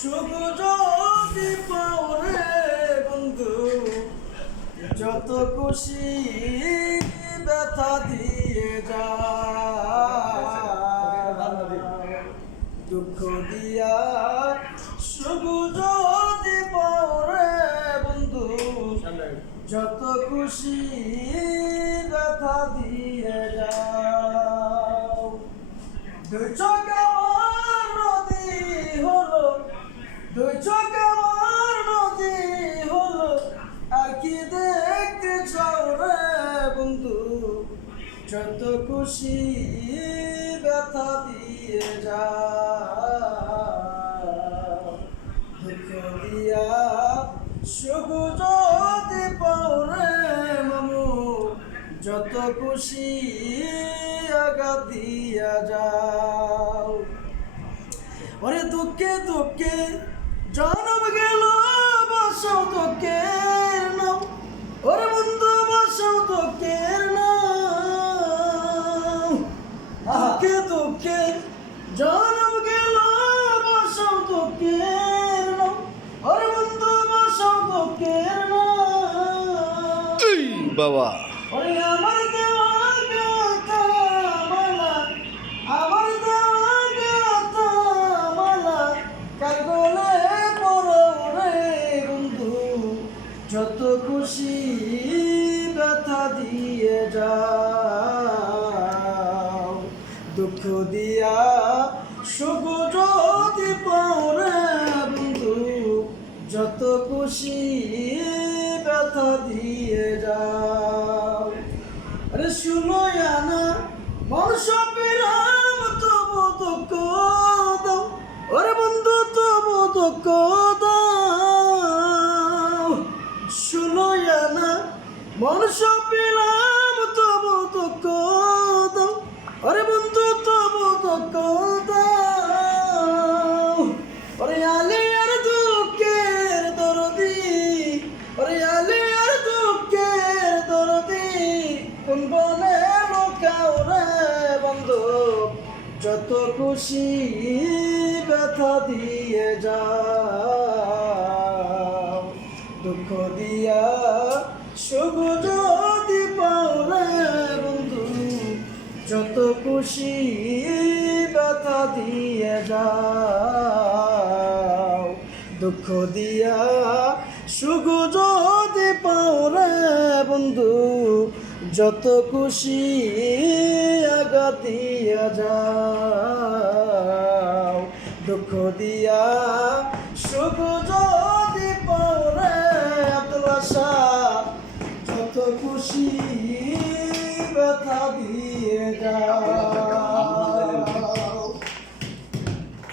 সুখ যদি পাও রে বন্ধু, যত খুশি ব্যথা দিয়ে যা, দুঃখ দিয়া সুখ যদি পাও রে বন্ধু, যত খুশি ব্যথা দিয়ে যাও। দুই চোখ আমার নদী হলো, দুই চোখ আমার নদী হলো, আর কি দেখতে চাও রে বন্ধু, যত খুশি ব্যথা দিয়ে যাও। দুঃখ দিয়া সুখ যদি পাও রে মামু, যত খুশি আঘাত দিয়া যাও। ওরে দুঃখে দুঃখে জন্ম গেল, বাসাও দুঃখের নাও, ওরে বন্ধু বাসাও দুঃখের নাও। দুঃখে দুঃখে জন্ম গেল, বাসাও দুঃখের নাও, ওরে বন্ধু বাসাও দুঃখের নাও। বাবা ওরে আমার দেওয়া গাথা মালা, আমার দেওয়া গাথা মালা, কার গলে পড়ো রে বন্ধু, যত খুশি ব্যথা দিয়ে যাও। দুঃখ দিয়া সুখ যদি পাও রে বন্ধু, যত খুশি ব্যথা দিয়ে যাও। আরে শুনো না মন সপিলাম, তবু দুঃখ দাও, ওরে বন্ধু তবু দুঃখ দাও। শুনো না মন সপিলাম, তবু দুঃখ দাও, ওরে বন্ধু তবু দুঃখ দাও। ওরে আলে আর দুঃখের দরদি, ওরে আলে আর দুঃখের দরদি, কোন বনে লোকাও রে বন্ধু, যত খুশি ব্যথা দিয়ে যাও। দুঃখ দিয়া সুখ যদি পাও রে বন্ধু, যত খুশি ব্যথা দিয়ে যাও। দুঃখ দিয়া সুখ যদি পাও রে বন্ধু, যত খুশি আঘাত দিয়া যাও। দুঃখ দিয়া সুখ যদি পাও রে আব্দুল্লাহ শাহ, যত খুশি ব্যথা দিয়ে যাও।